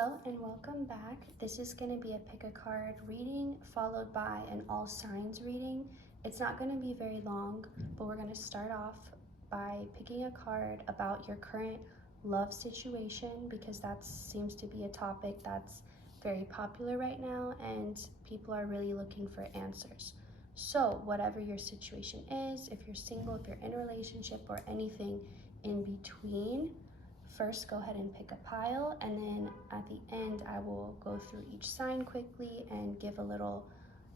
Hello and welcome back. This is going to be a pick a card reading followed by an all signs reading. It's not going to be very long, but we're going to start off by picking a card about your current love situation because that seems to be a topic that's very popular right now and people are really looking for answers. So whatever your situation is, if you're single, if you're in a relationship or anything in between, first go ahead and pick a pile, and then at the end I will go through each sign quickly and give a little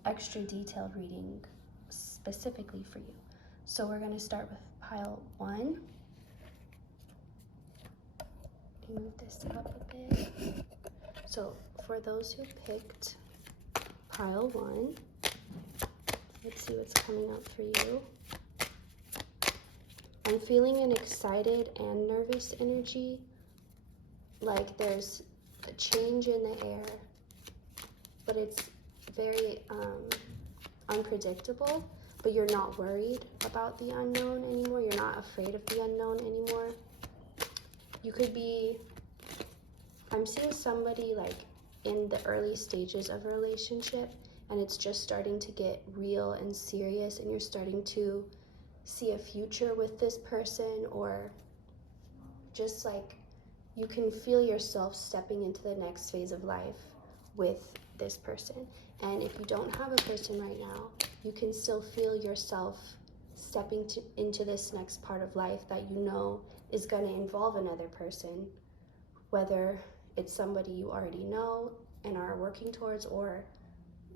extra detailed reading specifically for you. So we're going to start with pile 1. Move this up a bit. So for those who picked pile 1, let's see what's coming up for you. I'm feeling an excited and nervous energy, like there's a change in the air, but it's very unpredictable, but you're not worried about the unknown anymore. You're not afraid of the unknown anymore. You could be, I'm seeing somebody like in the early stages of a relationship and it's just starting to get real and serious and you're starting to see a future with this person, or just like you can feel yourself stepping into the next phase of life with this person. And if you don't have a person right now, you can still feel yourself stepping into this next part of life that you know is going to involve another person, whether it's somebody you already know and are working towards, or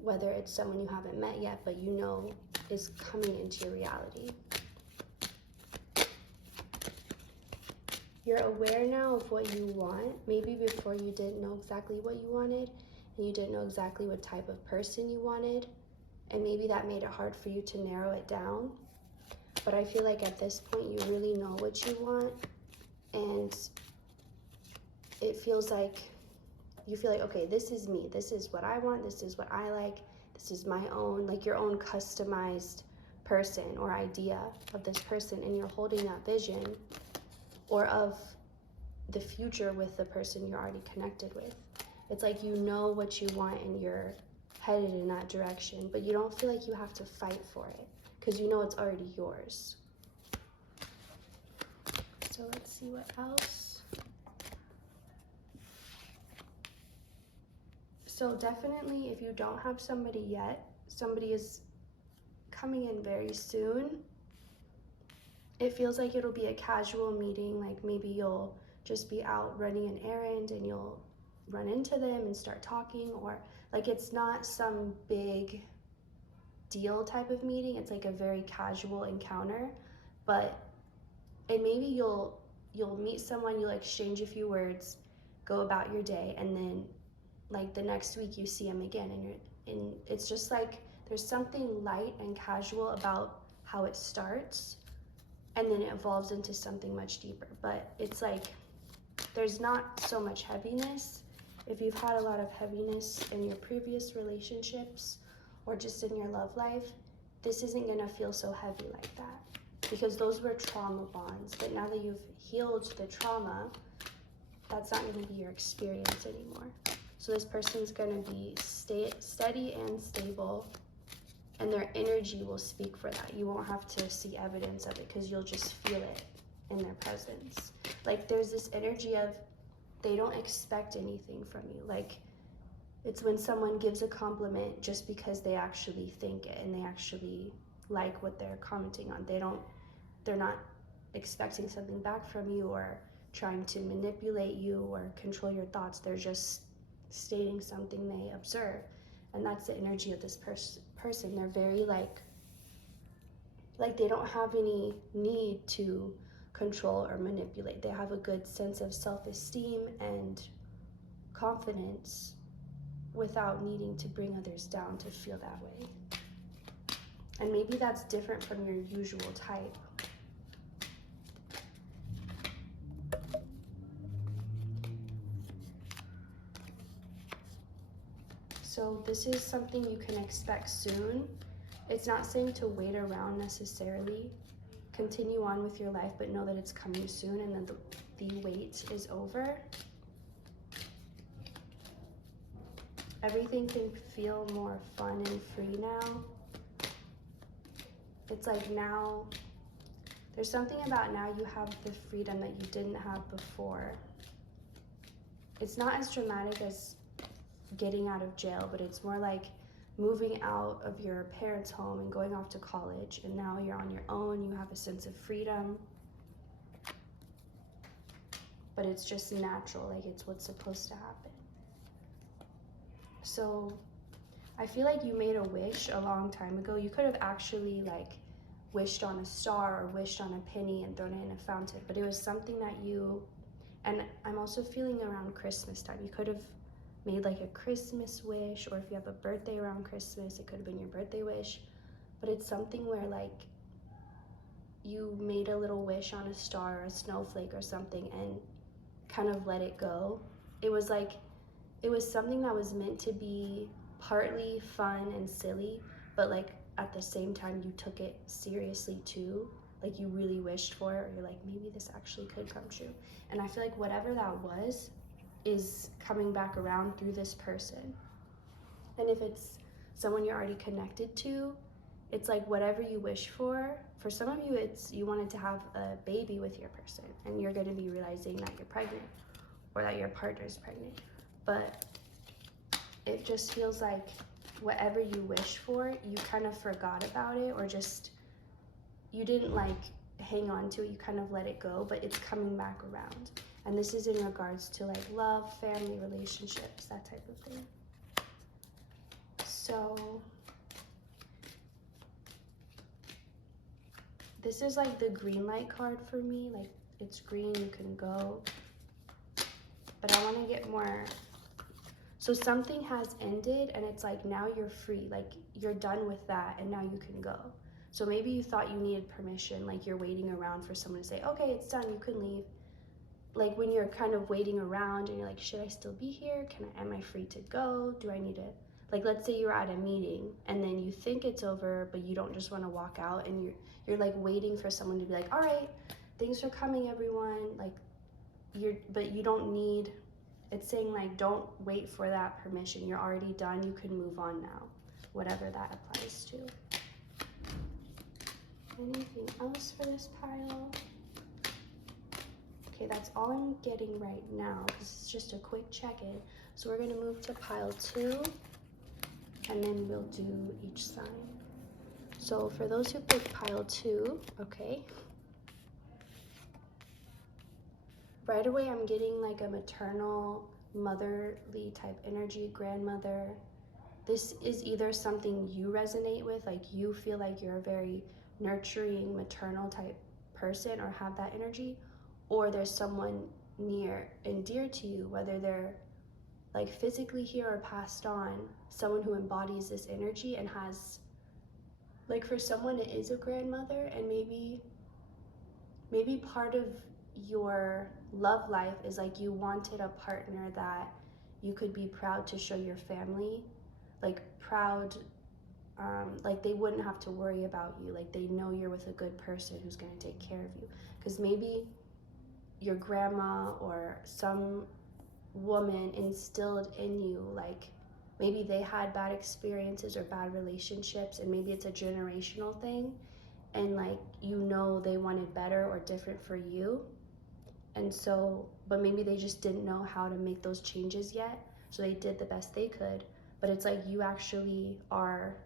whether it's someone you haven't met yet but you know is coming into your reality. You're aware now of what you want. Maybe before you didn't know exactly what you wanted and you didn't know exactly what type of person you wanted, and maybe that made it hard for you to narrow it down. But I feel like at this point you really know what you want, and it feels like you feel like, okay, this is me, this is what I want, this is what I like, this is my own, like your own customized person or idea of this person, and you're holding that vision or of the future with the person you're already connected with. It's like you know what you want and you're headed in that direction, but you don't feel like you have to fight for it because you know it's already yours. So let's see what else. So definitely if you don't have somebody yet, somebody is coming in very soon. It feels like it'll be a casual meeting, like maybe you'll just be out running an errand and you'll run into them and start talking, or like it's not some big deal type of meeting. It's like a very casual encounter, but and maybe you'll meet someone, you'll exchange a few words, go about your day, and then like the next week you see them again, and it's just like there's something light and casual about how it starts. And then it evolves into something much deeper. But it's like, there's not so much heaviness. If you've had a lot of heaviness in your previous relationships or just in your love life, this isn't gonna feel so heavy like that because those were trauma bonds. But now that you've healed the trauma, that's not gonna be your experience anymore. So this person's gonna be steady and stable, and their energy will speak for that. You won't have to see evidence of it because you'll just feel it in their presence. Like there's this energy of they don't expect anything from you. Like it's when someone gives a compliment just because they actually think it and they actually like what they're commenting on. They're not expecting something back from you or trying to manipulate you or control your thoughts. They're just stating something they observe. And that's the energy of this person. They're very like they don't have any need to control or manipulate. They have a good sense of self-esteem and confidence without needing to bring others down to feel that way. And maybe that's different from your usual type. So this is something you can expect soon. It's not saying to wait around necessarily. Continue on with your life, but know that it's coming soon and that the wait is over. everything can feel more fun and free now. It's like now, there's something about now you have the freedom that you didn't have before. It's not as dramatic as getting out of jail, but it's more like moving out of your parents' home and going off to college, and now you're on your own, you have a sense of freedom. But it's just natural, like it's what's supposed to happen. So I feel like you made a wish a long time ago. You could have actually like wished on a star or wished on a penny and thrown it in a fountain, but it was something that you, and I'm also feeling around Christmas time, you could have made like a Christmas wish, or if you have a birthday around Christmas, it could have been your birthday wish. But it's something where like you made a little wish on a star or a snowflake or something and kind of let it go. It was like, it was something that was meant to be partly fun and silly, but like at the same time you took it seriously too. Like you really wished for it, or you're like, maybe this actually could come true. And I feel like whatever that was is coming back around through this person. And if it's someone you're already connected to, it's like whatever you wish for some of you, it's you wanted to have a baby with your person, and you're going to be realizing that you're pregnant or that your partner's pregnant. But it just feels like whatever you wish for, you kind of forgot about it, or just you didn't like hang on to it, you kind of let it go, but it's coming back around. And this is in regards to like love, family, relationships, that type of thing. So this is like the green light card for me. Like it's green, you can go. But I want to get more. So something has ended and it's like now you're free. Like you're done with that and now you can go. So maybe you thought you needed permission, like you're waiting around for someone to say, okay, it's done, you can leave. Like when you're kind of waiting around and you're like, should I still be here? Am I free to go? Do I need to, like let's say you're at a meeting and then you think it's over, but you don't just want to walk out, and you're like waiting for someone to be like, all right, thanks for coming everyone. Like but you don't need, it's saying like, don't wait for that permission. You're already done, you can move on now, whatever that applies to. Anything else for this pile? Okay, that's all I'm getting right now. This is just a quick check-in. So we're going to move to pile 2, and then we'll do each sign. So for those who picked pile 2, okay, right away I'm getting like a maternal, motherly type energy, grandmother. This is either something you resonate with, like you feel like you're a very nurturing, maternal type person or have that energy, or there's someone near and dear to you, whether they're like physically here or passed on, someone who embodies this energy and has, like for someone it is a grandmother, and maybe part of your love life is like you wanted a partner that you could be proud to show your family, like proud, like they wouldn't have to worry about you, like they know you're with a good person who's going to take care of you. Because maybe your grandma or some woman instilled in you, like maybe they had bad experiences or bad relationships, and maybe it's a generational thing, and like you know they wanted better or different for you, and so but maybe they just didn't know how to make those changes yet, so they did the best they could. But it's like you actually are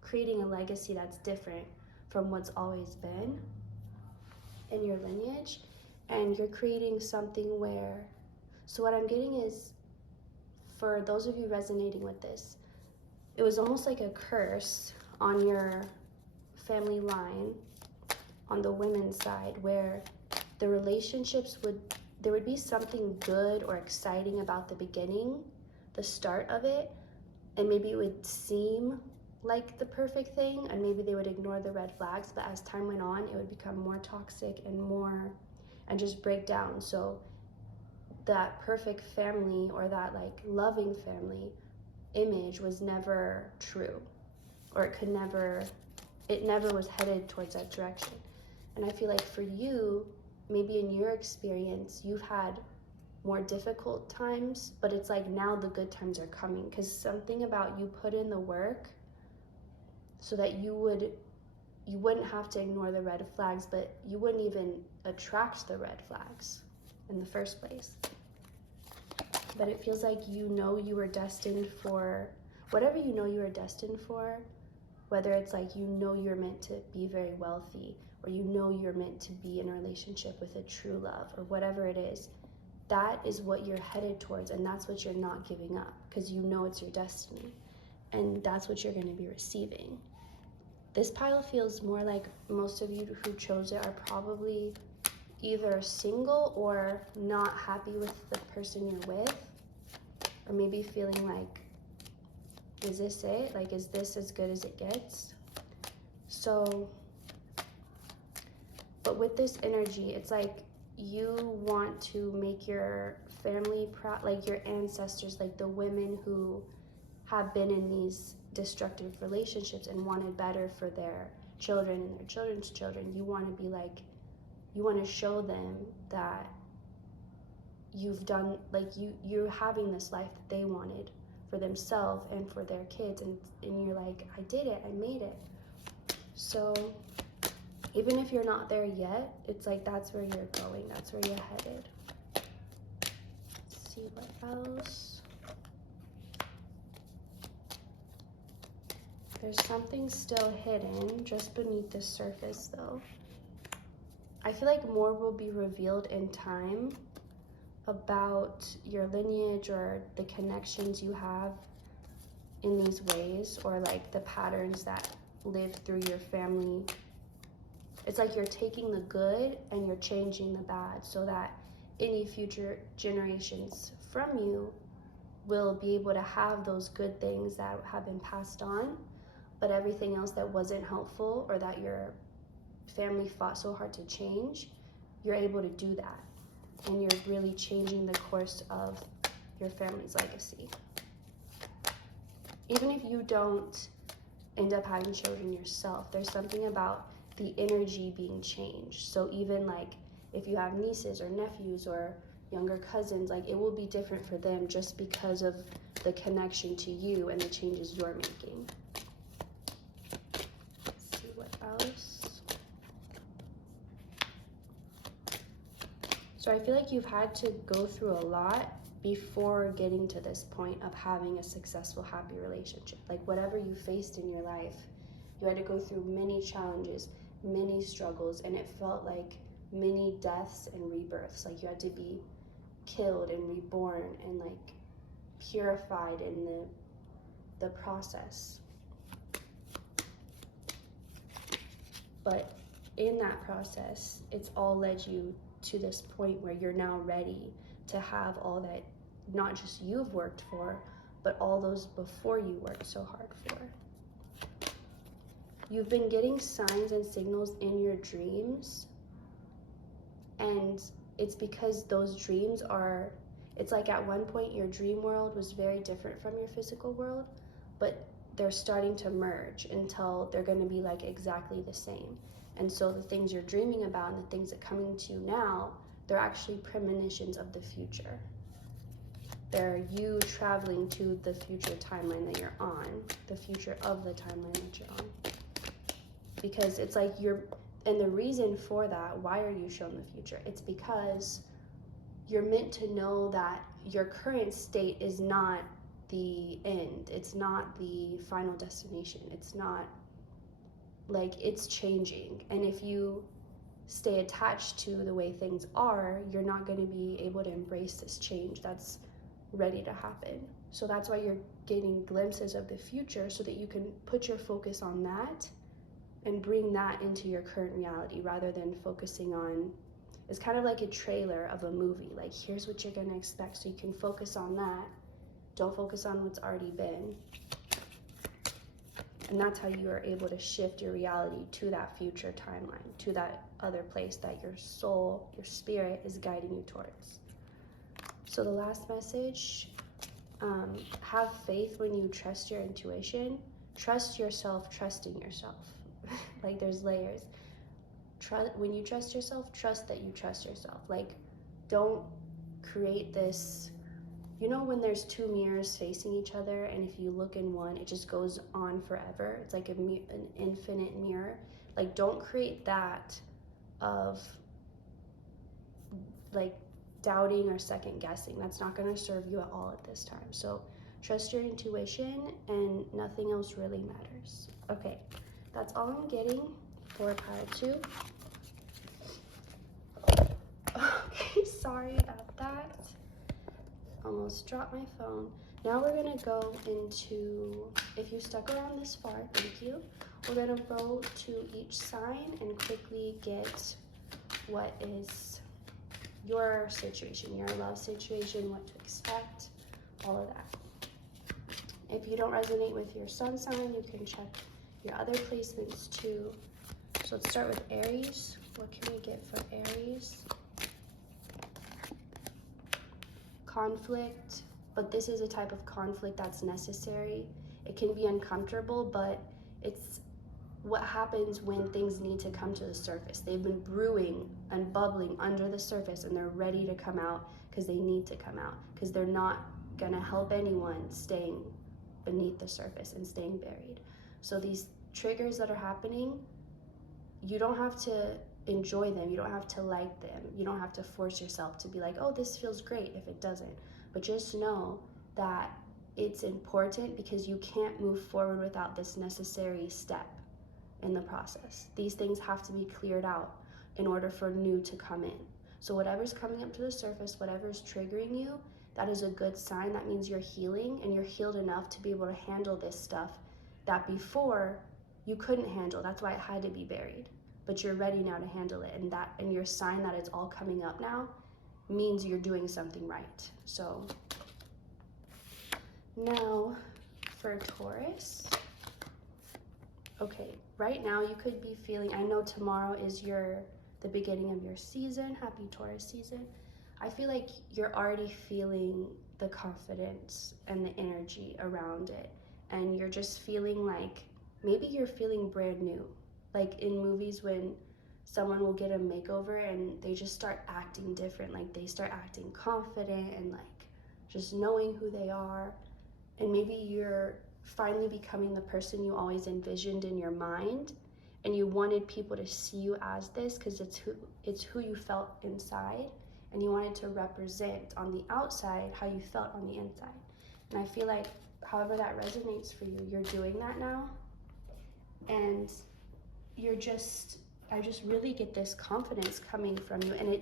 creating a legacy that's different from what's always been in your lineage, and you're creating something where, so what I'm getting is, for those of you resonating with this, it was almost like a curse on your family line on the women's side, where the relationships there would be something good or exciting about the beginning, the start of it, and maybe it would seem like the perfect thing, and maybe they would ignore the red flags, but as time went on, it would become more toxic and just break down. So that perfect family or that like loving family image was never true, or it never was headed towards that direction. And I feel like for you, maybe in your experience, you've had more difficult times, but it's like now the good times are coming, because something about you put in the work so that you wouldn't have to ignore the red flags, but you wouldn't even attract the red flags in the first place. But it feels like you know you were destined for whatever you know you were destined for, whether it's like you know you're meant to be very wealthy, or you know you're meant to be in a relationship with a true love, or whatever it is. That is what you're headed towards, and that's what you're not giving up, because you know it's your destiny, and that's what you're going to be receiving. This pile feels more like most of you who chose it are probably either single or not happy with the person you're with, or maybe feeling like, is this it? Like, is this as good as it gets? So, but with this energy, it's like you want to make your family proud, like your ancestors, like the women who have been in these destructive relationships and wanted better for their children and their children's children. You want to be like, you want to show them that you've done, like you're having this life that they wanted for themselves and for their kids, and you're like, I did it, I made it. So even if you're not there yet, it's like that's where you're going, that's where you're headed. Let's see what else. There's something still hidden just beneath the surface though. I feel like more will be revealed in time about your lineage or the connections you have in these ways, or like the patterns that live through your family. It's like you're taking the good and you're changing the bad, so that any future generations from you will be able to have those good things that have been passed on, but everything else that wasn't helpful or that your family fought so hard to change, you're able to do that. And you're really changing the course of your family's legacy. Even if you don't end up having children yourself, there's something about the energy being changed. So even like if you have nieces or nephews or younger cousins, like it will be different for them just because of the connection to you and the changes you're making. Let's see what else. So I feel like you've had to go through a lot before getting to this point of having a successful, happy relationship. Like whatever you faced in your life, you had to go through many challenges, many struggles, and it felt like many deaths and rebirths. Like you had to be killed and reborn and like purified in the process. But in that process, it's all led you to this point where you're now ready to have all that, not just you've worked for, but all those before you worked so hard for. You've been getting signs and signals in your dreams, and it's because those dreams are, it's like at one point your dream world was very different from your physical world, but they're starting to merge until they're going to be like exactly the same. And so the things you're dreaming about and the things that are coming to you now, they're actually premonitions of the future. They're you traveling to the future timeline that you're on, the future of the timeline that you're on. Because it's like and the reason for that, why are you shown the future? It's because you're meant to know that your current state is not the end. It's not the final destination. It's not, like, it's changing. And if you stay attached to the way things are, you're not going to be able to embrace this change that's ready to happen. So that's why you're getting glimpses of the future, so that you can put your focus on that and bring that into your current reality, rather than focusing on, it's kind of like a trailer of a movie. Like, here's what you're going to expect, so you can focus on that. Don't focus on what's already been. And that's how you are able to shift your reality to that future timeline, to that other place that your soul, your spirit is guiding you towards. So the last message, have faith when you trust your intuition. Trust yourself, trusting yourself. Like, there's layers. When you trust yourself, trust that you trust yourself. Like, don't create this, you know, when there's two mirrors facing each other, and if you look in one, it just goes on forever. It's like an infinite mirror. Like, don't create that of like doubting or second guessing. That's not going to serve you at all at this time. So trust your intuition, and nothing else really matters. Okay, that's all I'm getting for pile 2. Okay, sorry about that. Almost dropped my phone. Now we're gonna go into, if you stuck around this far, thank you. We're gonna go to each sign and quickly get what is your situation, your love situation, what to expect, all of that. If you don't resonate with your sun sign, you can check your other placements too. So let's start with Aries. What can we get for Aries? Conflict, but this is a type of conflict that's necessary. It can be uncomfortable, but it's what happens when things need to come to the surface. They've been brewing and bubbling under the surface, and they're ready to come out because they need to come out, because they're not gonna help anyone staying beneath the surface and staying buried. So these triggers that are happening, you don't have to enjoy them, you don't have to like them, you don't have to force yourself to be like, oh, this feels great, if it doesn't. But just know that it's important, because you can't move forward without this necessary step in the process. These things have to be cleared out in order for new to come in. So whatever's coming up to the surface, whatever's triggering you, that is a good sign. That means you're healing, and you're healed enough to be able to handle this stuff that before you couldn't handle. That's why it had to be buried. But you're ready now to handle it, and your sign that it's all coming up now means you're doing something right. So now for Taurus. Okay, right now you could be feeling, I know tomorrow is the beginning of your season, happy Taurus season. I feel like you're already feeling the confidence and the energy around it, and you're just feeling like maybe you're feeling brand new. Like in movies when someone will get a makeover and they just start acting different, like they start acting confident and like just knowing who they are. And maybe you're finally becoming the person you always envisioned in your mind, and you wanted people to see you as this because it's who you felt inside, and you wanted to represent on the outside how you felt on the inside. And I feel like however that resonates for you, you're doing that now. And I just really get this confidence coming from you. And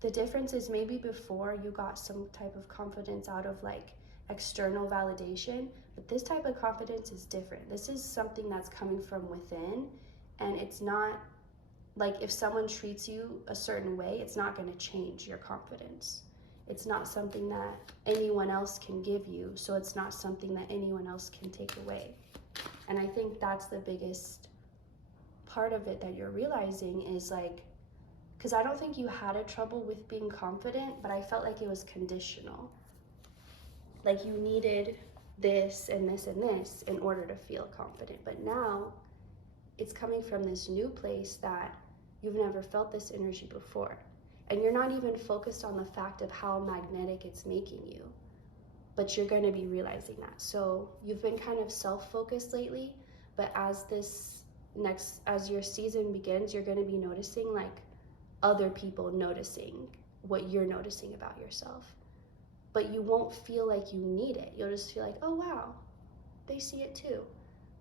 the difference is maybe before you got some type of confidence out of like external validation, but this type of confidence is different. This is something that's coming from within, and it's not like if someone treats you a certain way, it's not going to change your confidence. It's not something that anyone else can give you, so it's not something that anyone else can take away. And I think that's the biggest part of it that you're realizing is like, because I don't think you had a trouble with being confident, but I felt like it was conditional. Like you needed this and this and this in order to feel confident. But now it's coming from this new place that you've never felt this energy before. And you're not even focused on the fact of how magnetic it's making you, but you're going to be realizing that. So you've been kind of self-focused lately, but as your season begins, you're going to be noticing like other people noticing what you're noticing about yourself. But you won't feel like you need it. You'll just feel like, oh wow, they see it too.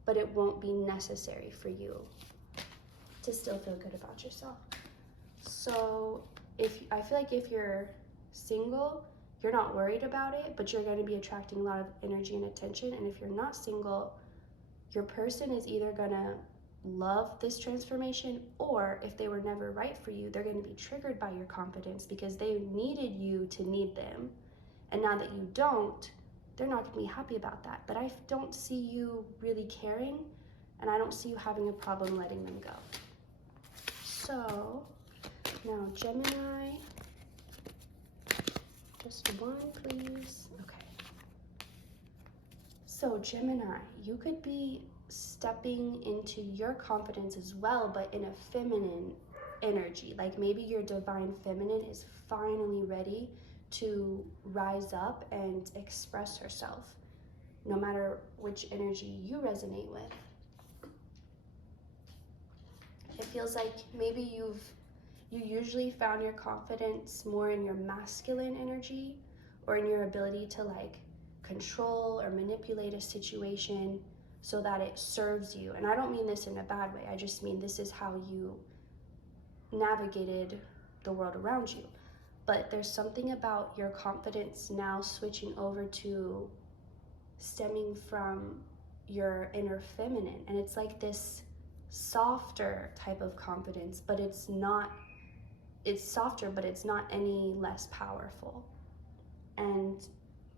But it won't be necessary for you to still feel good about yourself. So I feel like if you're single, you're not worried about it, but you're going to be attracting a lot of energy and attention. And if you're not single, your person is either going to love this transformation, or if they were never right for you, they're going to be triggered by your confidence because they needed you to need them. And now that you don't, they're not going to be happy about that. But I don't see you really caring, and I don't see you having a problem letting them go. So now Gemini, just one please. Okay. So Gemini, you could be stepping into your confidence as well, but in a feminine energy. Like maybe your divine feminine is finally ready to rise up and express herself, no matter which energy you resonate with. It feels like maybe you usually found your confidence more in your masculine energy, or in your ability to like control or manipulate a situation so that it serves you. And I don't mean this in a bad way. I just mean this is how you navigated the world around you. But there's something about your confidence now switching over to stemming from your inner feminine. And it's like this softer type of confidence, but it's softer, but it's not any less powerful. And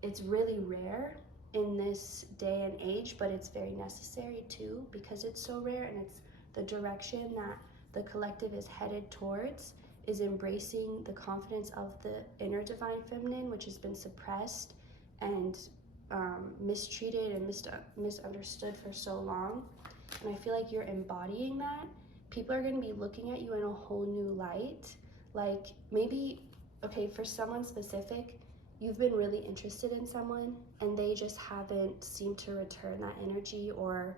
it's really rare in this day and age, but it's very necessary too, because it's so rare, and it's the direction that the collective is headed towards, is embracing the confidence of the inner divine feminine, which has been suppressed and mistreated and misunderstood for so long. And I feel like you're embodying that. People are going to be looking at you in a whole new light. Like maybe, okay, for someone specific, you've been really interested in someone and they just haven't seemed to return that energy or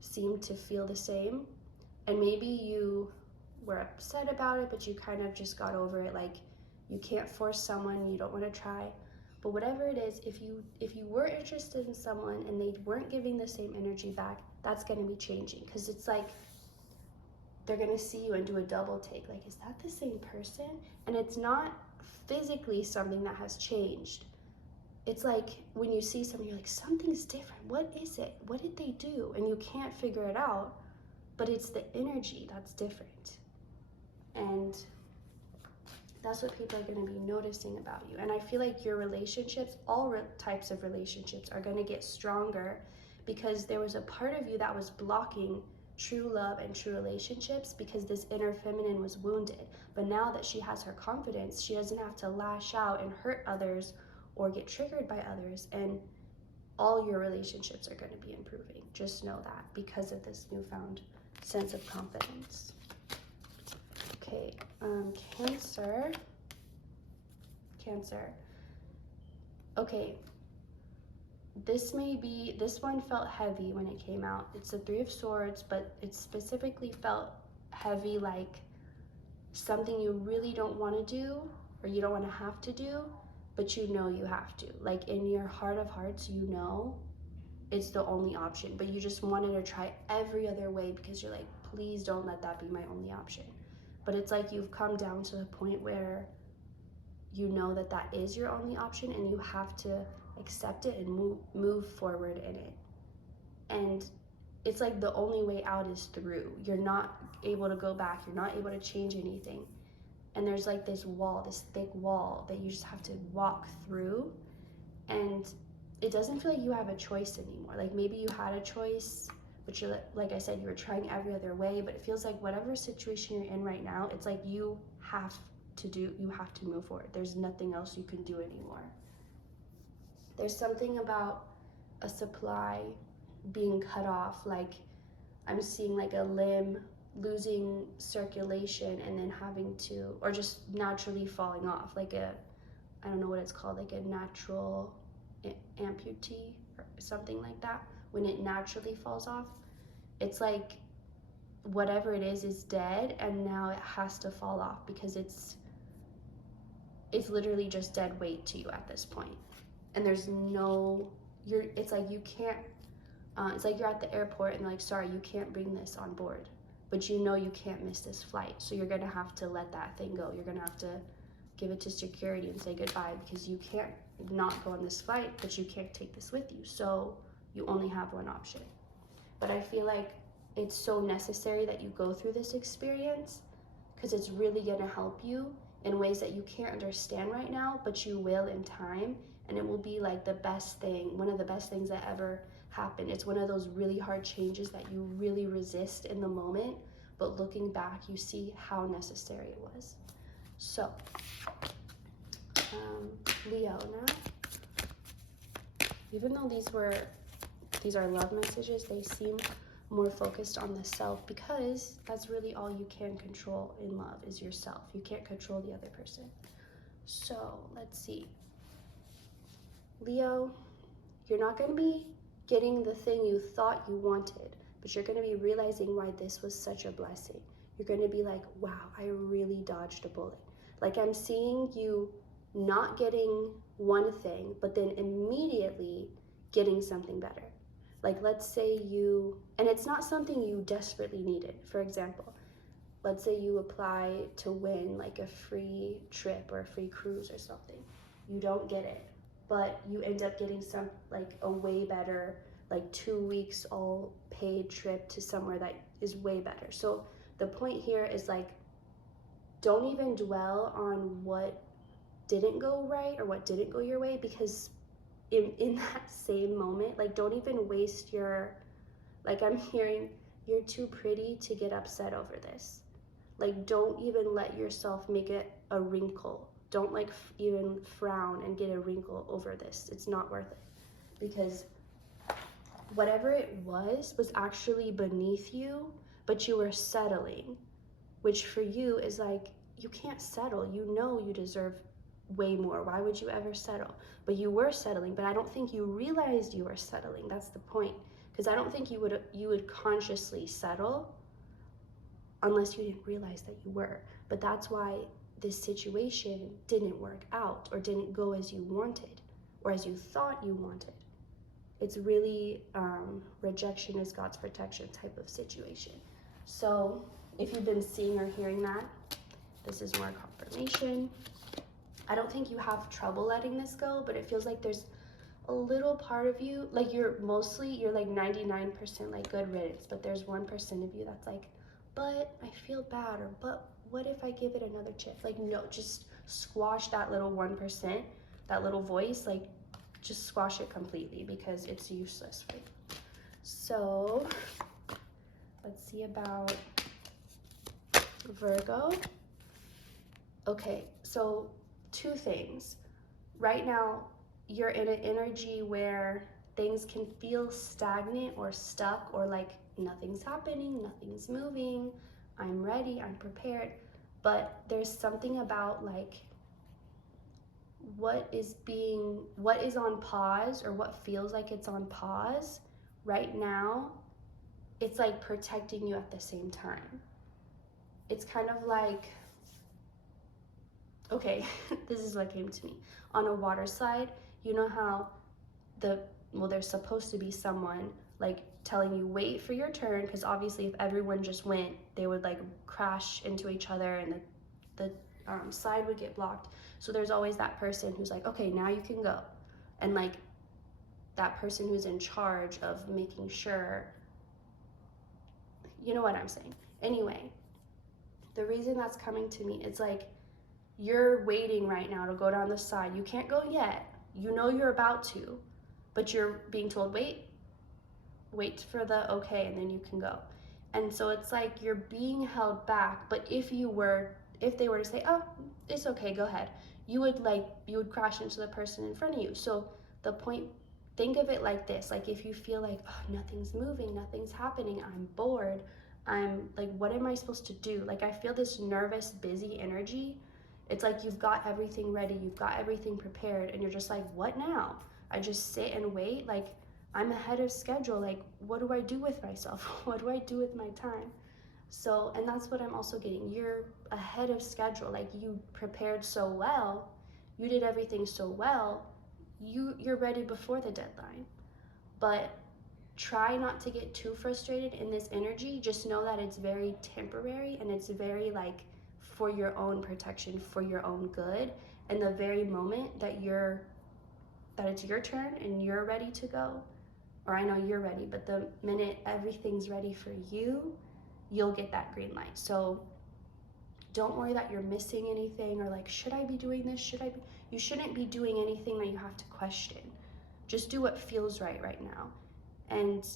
seem to feel the same. And maybe you were upset about it, but you kind of just got over it. Like you can't force someone, you don't want to try. But whatever it is, if you were interested in someone and they weren't giving the same energy back, that's going to be changing, because it's like they're going to see you and do a double take. Like, is that the same person? And it's not physically something that has changed. It's like when you see something, you're like, something's different. What is it? What did they do? And you can't figure it out, but it's the energy that's different. And that's what people are going to be noticing about you. And I feel like your relationships, all types of relationships, are going to get stronger, because there was a part of you that was blocking true love and true relationships because this inner feminine was wounded. But now that she has her confidence, she doesn't have to lash out and hurt others or get triggered by others, and all your relationships are going to be improving. Just know that, because of this newfound sense of confidence. Okay, Cancer. Okay, this one felt heavy when it came out. It's the Three of Swords, but it specifically felt heavy, like something you really don't want to do, or you don't want to have to do, but you know you have to. Like in your heart of hearts, you know it's the only option, but you just wanted to try every other way because you're like, please don't let that be my only option. But it's like you've come down to the point where you know that that is your only option, and you have to accept it and move forward in it. And it's like the only way out is through. You're not able to go back. You're not able to change anything. And there's like this wall, this thick wall that you just have to walk through. And it doesn't feel like you have a choice anymore. Like maybe you had a choice, but you're like I said, you were trying every other way, but it feels like whatever situation you're in right now, it's like you have to move forward. There's nothing else you can do anymore. There's something about a supply being cut off, like I'm seeing like a limb losing circulation and then having to, or just naturally falling off, like I don't know what it's called, like a natural amputee or something like that. When it naturally falls off, it's like whatever it is dead, and now it has to fall off because it's literally just dead weight to you at this point. And there's no, it's like you can't, it's like you're at the airport and they're like, sorry, you can't bring this on board, but you know you can't miss this flight, so you're gonna have to let that thing go. You're gonna have to give it to security and say goodbye, because you can't not go on this flight, but you can't take this with you, so you only have one option. But I feel like it's so necessary that you go through this experience, because it's really gonna help you in ways that you can't understand right now, but you will in time, and it will be like the best thing, one of the best things that ever happened. It's one of those really hard changes that you really resist in the moment, but looking back, you see how necessary it was. So, Leo now. Even though these are love messages, they seem more focused on the self, because that's really all you can control in love is yourself. You can't control the other person. So let's see. Leo, you're not going to be getting the thing you thought you wanted, but you're going to be realizing why this was such a blessing. You're going to be like, wow, I really dodged a bullet. Like, I'm seeing you not getting one thing, but then immediately getting something better. Like, let's say you, and it's not something you desperately needed. For example, let's say you apply to win like a free trip or a free cruise or something. You don't get it, but you end up getting some, like a way better, like 2 weeks all paid trip to somewhere that is way better. So the point here is like, don't even dwell on what didn't go right or what didn't go your way, because in that same moment, like, don't even waste your, like, I'm hearing, you're too pretty to get upset over this. Like, don't even let yourself make it a wrinkle. Don't like even frown and get a wrinkle over this. It's not worth it, because whatever it was actually beneath you, but you were settling, which for you is like, you can't settle. You know you deserve way more. Why would you ever settle? But you were settling, but I don't think you realized you were settling. That's the point. Because I don't think you would consciously settle unless you didn't realize that you were. But that's why this situation didn't work out or didn't go as you wanted or as you thought you wanted. It's really rejection is God's protection type of situation. So if you've been seeing or hearing that, this is more confirmation. I don't think you have trouble letting this go, but it feels like there's a little part of you, like you're like 99% like good riddance, but there's 1% of you that's like, but I feel bad, or but what if I give it another chance? Like, no, just squash that little 1%, that little voice, like just squash it completely, because it's useless for you. So let's see about Virgo. Okay, so 2 things. Right now, you're in an energy where things can feel stagnant or stuck, or like nothing's happening, nothing's moving, I'm ready, I'm prepared. But there's something about like what is on pause, or what feels like it's on pause right now. It's like protecting you at the same time. It's kind of like, okay, this is what came to me. On a water slide, you know how there's supposed to be someone like telling you wait for your turn, because obviously if everyone just went, they would like crash into each other and the slide would get blocked. So there's always that person who's like, okay, now you can go. And like that person who's in charge of making sure, you know what I'm saying. Anyway, the reason that's coming to me, it's like, you're waiting right now to go down the side. You can't go yet. You know you're about to, but you're being told, wait for the okay, and then you can go. And so it's like you're being held back, but if they were to say, oh, it's okay, go ahead, you would crash into the person in front of you. So the point, think of it like this, like if you feel like, oh, nothing's moving, nothing's happening, I'm bored, I'm like, what am I supposed to do? Like, I feel this nervous, busy energy. It's like you've got everything ready, you've got everything prepared, and you're just like, what now? I just sit and wait? Like, I'm ahead of schedule. Like, what do I do with myself? What do I do with my time? So, and that's what I'm also getting. You're ahead of schedule. Like, you prepared so well, you did everything so well, you're ready before the deadline. But try not to get too frustrated in this energy. Just know that it's very temporary, and it's very like for your own protection, for your own good. And the very moment that it's your turn and you're ready to go, or I know you're ready, but the minute everything's ready for you, you'll get that green light. So don't worry that you're missing anything, or like, should I be doing this? You shouldn't be doing anything that you have to question. Just do what feels right now. And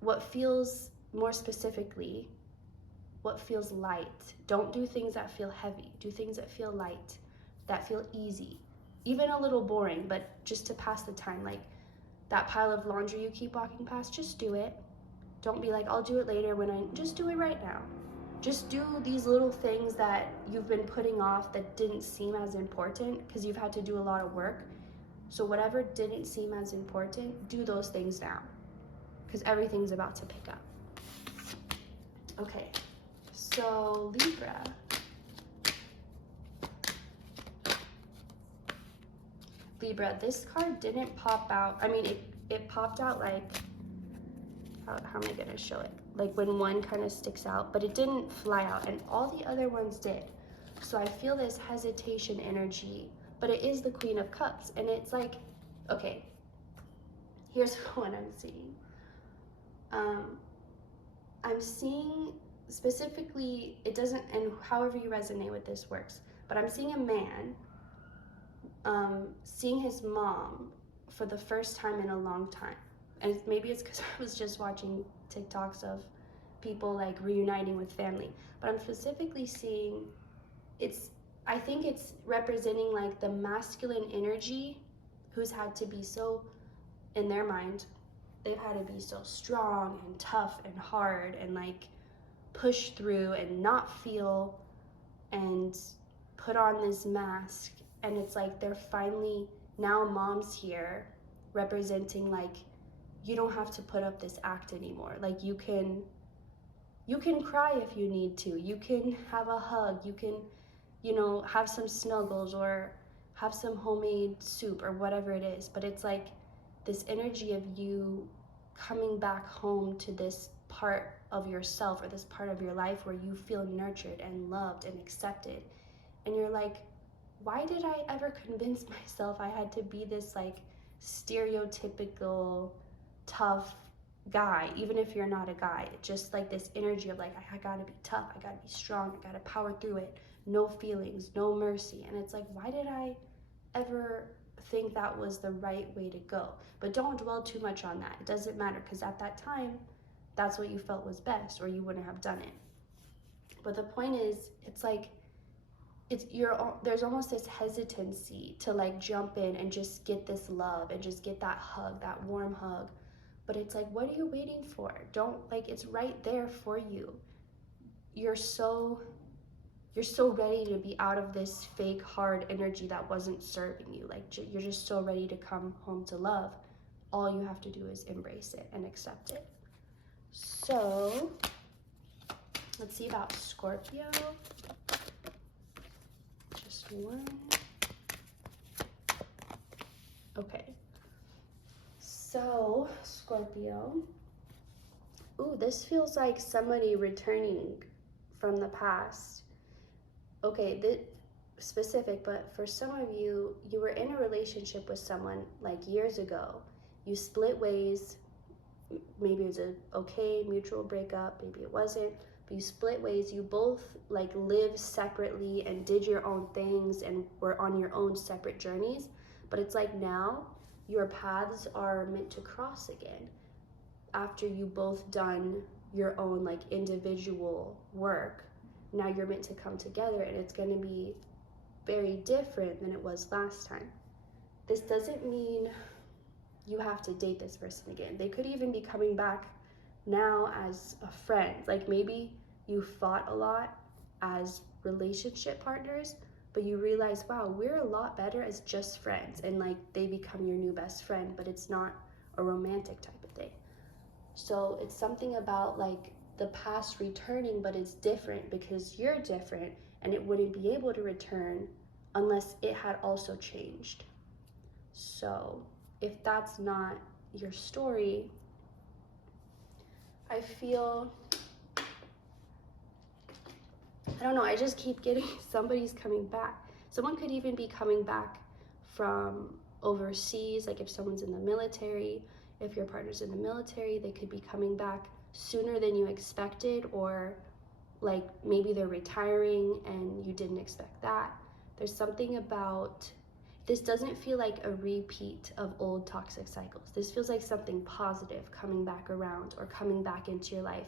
what feels, more specifically, what feels light. Don't do things that feel heavy. Do things that feel light, that feel easy, even a little boring, but just to pass the time. Like that pile of laundry you keep walking past, just do it. Don't be like, I'll do it later when just do it right now. Just do these little things that you've been putting off that didn't seem as important because you've had to do a lot of work. So whatever didn't seem as important, do those things now because everything's about to pick up. Okay, so Libra. Libra, this card didn't pop out. I mean, it popped out like, how am I gonna show it? Like when one kind of sticks out, but it didn't fly out, and all the other ones did. So I feel this hesitation energy, but it is the Queen of Cups, and it's like, okay, here's what I'm seeing. I'm seeing specifically, it doesn't, and however you resonate with this works, but I'm seeing a man seeing his mom for the first time in a long time. And maybe it's because I was just watching TikToks of people like reuniting with family, but I'm specifically seeing I think it's representing like the masculine energy who's had to be so, in their mind, they've had to be so strong and tough and hard and like push through and not feel and put on this mask. And it's like they're finally, now mom's here representing like, you don't have to put up this act anymore. Like you can cry if you need to. You can have a hug. You can, you know, have some snuggles or have some homemade soup or whatever it is. But it's like this energy of you coming back home to this part of yourself or this part of your life where you feel nurtured and loved and accepted. And you're like, why did I ever convince myself I had to be this like stereotypical tough guy, even if you're not a guy? Just like this energy of like, I gotta be tough, I gotta be strong, I gotta power through it, no feelings, no mercy. And it's like, why did I ever think that was the right way to go? But don't dwell too much on that. It doesn't matter, because at that time that's what you felt was best, or you wouldn't have done it. But the point is, it's like there's almost this hesitancy to like jump in and just get this love and just get that hug, that warm hug. But it's like, what are you waiting for? Don't, like, it's right there for you. You're so ready to be out of this fake hard energy that wasn't serving you. Like, you're just so ready to come home to love. All you have to do is embrace it and accept it. So let's see about Scorpio. Just one. Okay. So, Scorpio. Ooh, this feels like somebody returning from the past. Okay, this specific, but for some of you, you were in a relationship with someone like years ago. You split ways. Maybe it was a okay mutual breakup, maybe it wasn't, but you split ways. You both like lived separately and did your own things and were on your own separate journeys. But it's like now your paths are meant to cross again after you both done your own like individual work. Now you're meant to come together, and it's going to be very different than it was last time. This doesn't mean you have to date this person again. They could even be coming back now as a friend. Like maybe you fought a lot as relationship partners, but you realize, wow, we're a lot better as just friends, and like they become your new best friend, but it's not a romantic type of thing. So it's something about like the past returning, but it's different because you're different, and it wouldn't be able to return unless it had also changed. So if that's not your story, I feel, I don't know, I just keep getting somebody's coming back. Someone could even be coming back from overseas, like if someone's in the military, if your partner's in the military, they could be coming back sooner than you expected, or like maybe they're retiring and you didn't expect that. There's something about, this doesn't feel like a repeat of old toxic cycles. This feels like something positive coming back around or coming back into your life.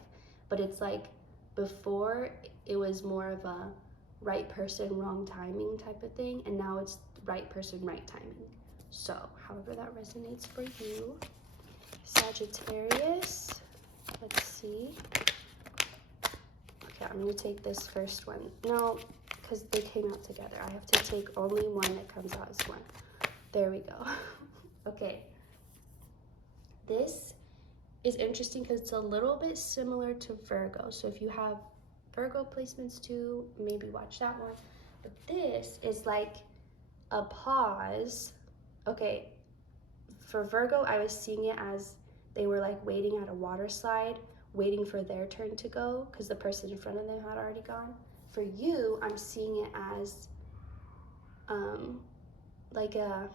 But it's like before it was more of a right person, wrong timing type of thing, and now it's right person, right timing. So however that resonates for you. Sagittarius. Let's see. Okay, I'm going to take this first one. No, because they came out together. I have to take only one that comes out as one. There we go. Okay. This is interesting because it's a little bit similar to Virgo. So if you have Virgo placements too, maybe watch that one. But this is like a pause. Okay, for Virgo, I was seeing it as they were like waiting at a water slide, waiting for their turn to go because the person in front of them had already gone. For you, I'm seeing it as like a,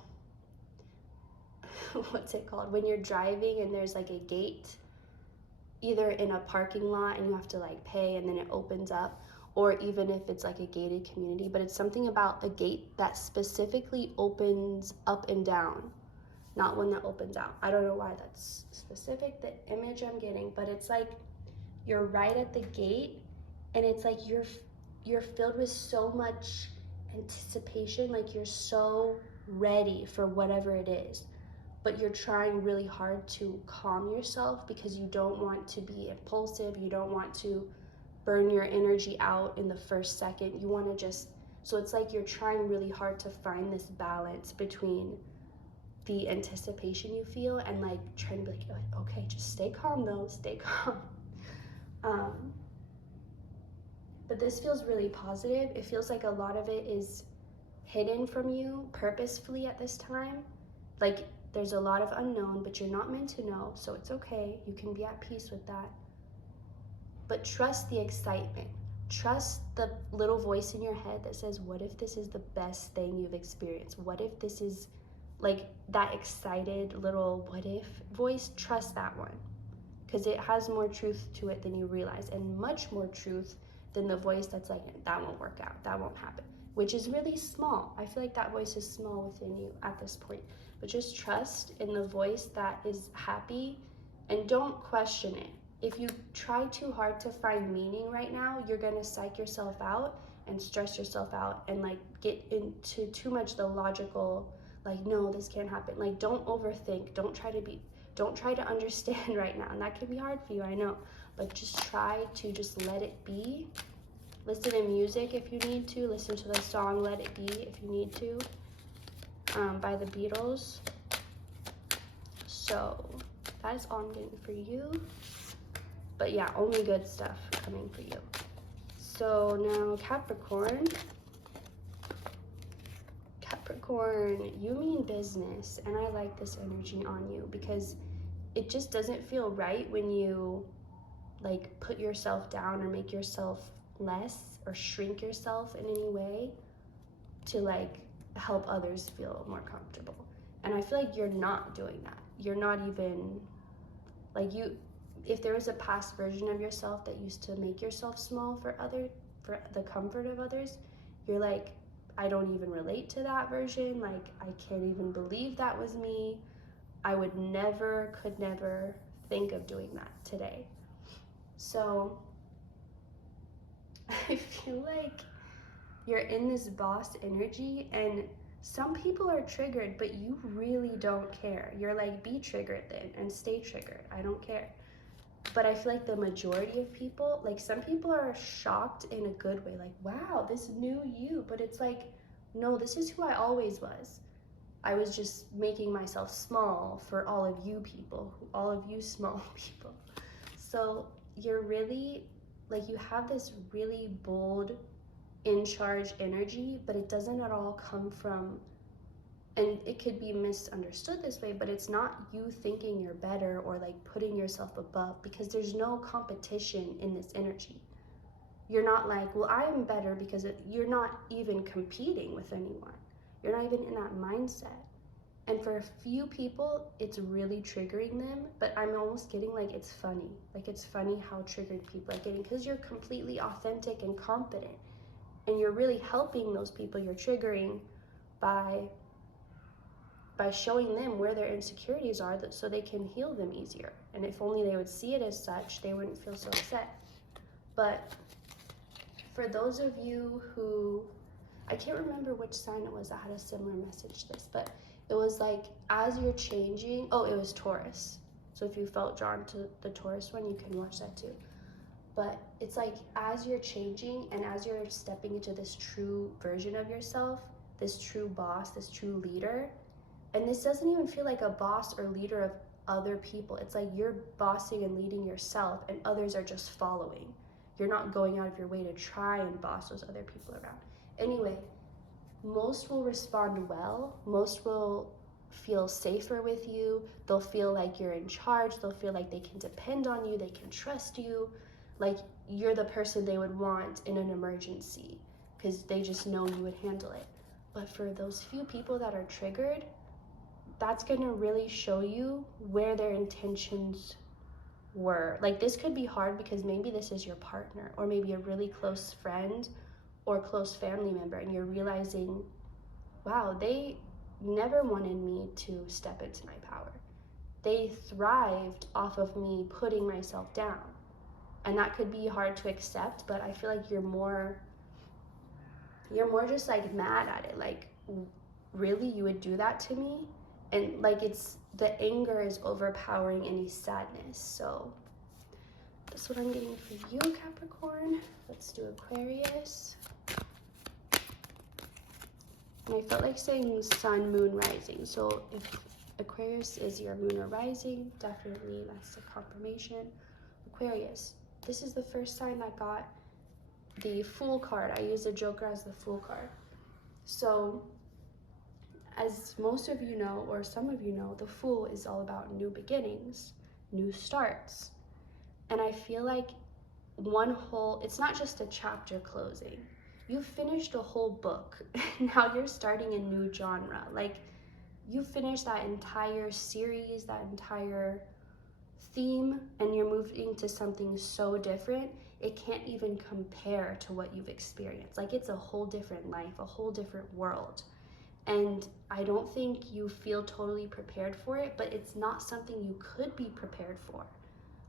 what's it called? When you're driving and there's like a gate, either in a parking lot and you have to like pay and then it opens up, or even if it's like a gated community, but it's something about a gate that specifically opens up and down, not one that opens out. I don't know why that's specific, the image I'm getting, but it's like you're right at the gate and it's like you're filled with so much anticipation, like you're so ready for whatever it is, but you're trying really hard to calm yourself because you don't want to be impulsive, you don't want to burn your energy out in the first second. You want to just, so it's like you're trying really hard to find this balance between the anticipation you feel and like trying to be like, okay, just stay calm though, stay calm. But this feels really positive. It feels like a lot of it is hidden from you purposefully at this time. Like there's a lot of unknown, but you're not meant to know, so it's okay. You can be at peace with that. But trust the excitement. Trust the little voice in your head that says, what if this is the best thing you've experienced? What if this is like that excited little what if voice? Trust that one, because it has more truth to it than you realize, and much more truth than the voice that's like, that won't work out, that won't happen, which is really small. I feel like that voice is small within you at this point. But just trust in the voice that is happy and don't question it. If you try too hard to find meaning right now, you're gonna psych yourself out and stress yourself out and like get into too much the logical, like, no, this can't happen. Like, don't overthink, don't try to understand right now. And that can be hard for you, I know, but just try to just let it be. Listen to music if you need to. Listen to the song Let It Be if you need to, by the Beatles. So that is all I'm getting for you. But yeah, only good stuff coming for you. So now Capricorn. Capricorn, you mean business, and I like this energy on you because it just doesn't feel right when you like put yourself down or make yourself less or shrink yourself in any way to like help others feel more comfortable. And I feel like you're not doing that. You're not even like if there was a past version of yourself that used to make yourself small for the comfort of others, you're like, I don't even relate to that version. Like, I can't even believe that was me. I could never think of doing that today. So I feel like you're in this boss energy, and some people are triggered, but you really don't care. You're like, be triggered then and stay triggered. I don't care. But I feel like the majority of people, like some people are shocked in a good way, like, wow, this new you. But it's like, no, this is who I always was. I was just making myself small for all of you people, all of you small people. So you're really, like, you have this really bold, in charge energy, but it doesn't at all come from, and it could be misunderstood this way, but it's not you thinking you're better or like putting yourself above, because there's no competition in this energy. You're not like, well, I'm better, because you're not even competing with anyone. You're not even in that mindset. And for a few people, it's really triggering them, but I'm almost getting like it's funny. Like, it's funny how triggered people are getting, because you're completely authentic and confident. And you're really helping those people you're triggering by showing them where their insecurities are, so they can heal them easier. And if only they would see it as such, they wouldn't feel so upset. But for those of you who, I can't remember which sign it was that had a similar message to this, but it was like, as you're changing, oh, it was Taurus. So if you felt drawn to the Taurus one, you can watch that too. But it's like as you're changing and as you're stepping into this true version of yourself, this true boss, this true leader, and this doesn't even feel like a boss or leader of other people. It's like you're bossing and leading yourself and others are just following. You're not going out of your way to try and boss those other people around. Anyway, most will respond well. Most will feel safer with you. They'll feel like you're in charge. They'll feel like they can depend on you. They can trust you. Like you're the person they would want in an emergency because they just know you would handle it. But for those few people that are triggered, that's going to really show you where their intentions were. Like this could be hard because maybe this is your partner or maybe a really close friend or close family member, and you're realizing, wow, they never wanted me to step into my power. They thrived off of me putting myself down. And that could be hard to accept, but I feel like you're more just like mad at it. Like, really, you would do that to me? And like the anger is overpowering any sadness. So that's what I'm getting for you, Capricorn. Let's do Aquarius. And I felt like saying sun, moon, rising. So if Aquarius is your moon or rising, definitely that's a confirmation. Aquarius, this is the first sign that got the Fool card. I use the Joker as the Fool card. So as most of you know, or some of you know, the Fool is all about new beginnings, new starts. And I feel like it's not just a chapter closing. You've finished a whole book. Now you're starting a new genre. Like you finished that entire series, that entire theme, and you're moving to something so different. It can't even compare to what you've experienced. Like it's a whole different life, a whole different world. And I don't think you feel totally prepared for it, but it's not something you could be prepared for.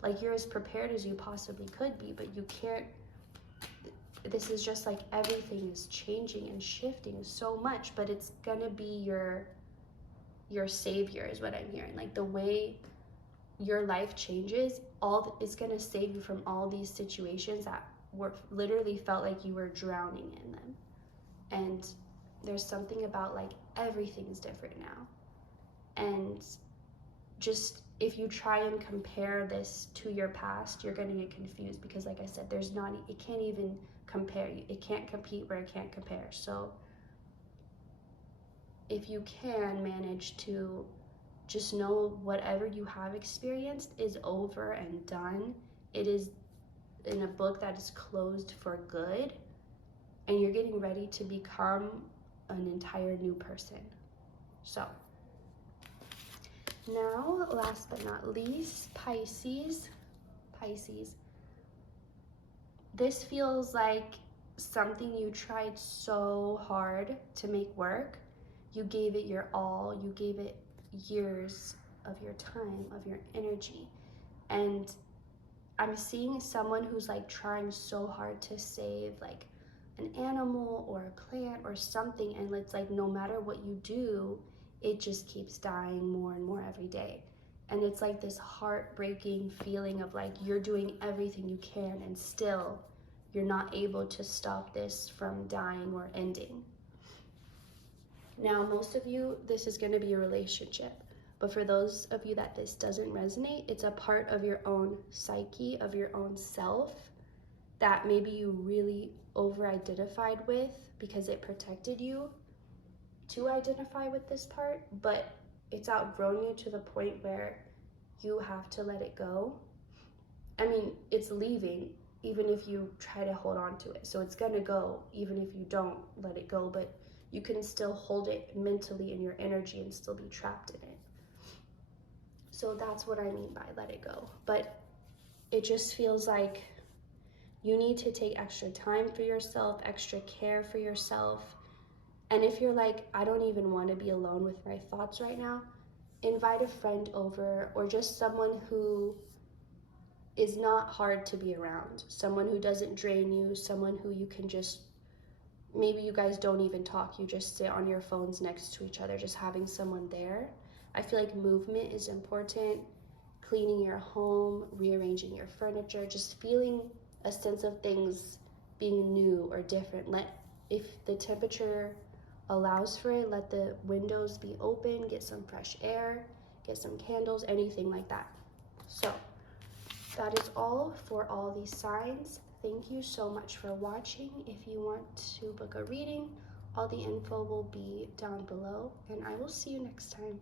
Like you're as prepared as you possibly could be, but you can't. This is just like everything is changing and shifting so much, but it's gonna be your savior is what I'm hearing. Like the way your life changes, it's gonna save you from all these situations that literally felt like you were drowning in them. And there's something about like everything's different now. And just if you try and compare this to your past, you're gonna get confused because like I said, it can't even compare. It can't compete where it can't compare. So if you can manage to just know whatever you have experienced is over and done. It is in a book that is closed for good, and you're getting ready to become an entire new person. So now, last but not least, Pisces. This feels like something you tried so hard to make work. You gave it your all. You gave it years of your time, of your energy. And I'm seeing someone who's like trying so hard to save like an animal or a plant or something, and it's like no matter what you do, it just keeps dying more and more every day. And it's like this heartbreaking feeling of like you're doing everything you can and still you're not able to stop this from dying or ending. Now, most of you, this is going to be a relationship. But for those of you that this doesn't resonate, it's a part of your own psyche, of your own self, that maybe you really over-identified with because it protected you to identify with this part, but it's outgrown you to the point where you have to let it go. I mean, it's leaving even if you try to hold on to it. So it's going to go even if you don't let it go, but you can still hold it mentally in your energy and still be trapped in it. So that's what I mean by let it go. But it just feels like you need to take extra time for yourself, extra care for yourself. And if you're like, I don't even want to be alone with my thoughts right now, invite a friend over, or just someone who is not hard to be around, someone who doesn't drain you, someone who you can just, maybe you guys don't even talk, you just sit on your phones next to each other, just having someone there. I feel like movement is important, cleaning your home, rearranging your furniture, just feeling a sense of things being new or different. If the temperature allows for it, let the windows be open, get some fresh air, get some candles, anything like that. So that is all for all these signs. Thank you so much for watching. If you want to book a reading, all the info will be down below, and I will see you next time.